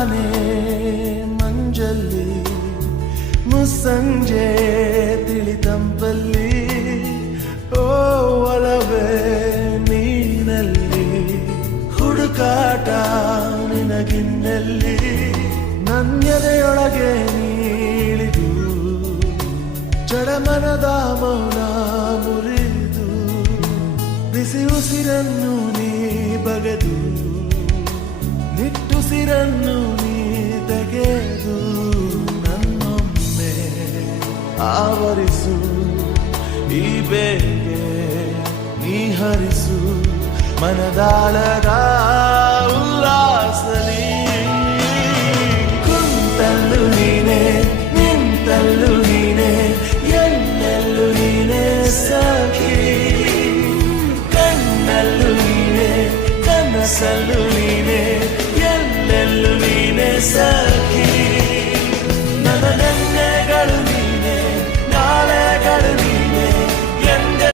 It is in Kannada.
ತಾನೇ ಮಂಜಲ್ಲಿ ಮುಸ್ಸಂಜೆ ತಿಳಿತಂಪಲ್ಲಿ ಓ ಒಲವೇ ನೀನಲ್ಲಿ ಹುಡುಕಾಟ ನಿನಗಿನ್ನಲ್ಲಿ ನನ್ಯದೆಯೊಳಗೆ ನೀಳಿದು ಜಡಮನದ ಮೌನ ಮುರಿದು ಬಿಸಿ ಉಸಿರನ್ನು ನೀ ಬಗೆದು ನಿಟ್ಟುಸಿರನ್ನು ನೀ ತೆಗೆದು ನನ್ನೊಮ್ಮೆ ಆವರಿಸು ಈ ಬೇಗೆ ನೀ ಹರಿಸು ಮನದಾಳದ ಉಲ್ಲಾಸಲಿ ಕುಂತಲ್ಲು ನೀನೆ ನಿಂತಲ್ಲು ನೀನೆ ಎಲ್ಲೆಲ್ಲೂ ನೀನೆ ಸಖಿ ಕಣ್ಣಲ್ಲೂ ನೀನೆ ಕನಸಲ್ಲೂ ನೀನೆ ಎಲ್ಲೆಲ್ಲೂ ನೀನೆ ಸಖಿ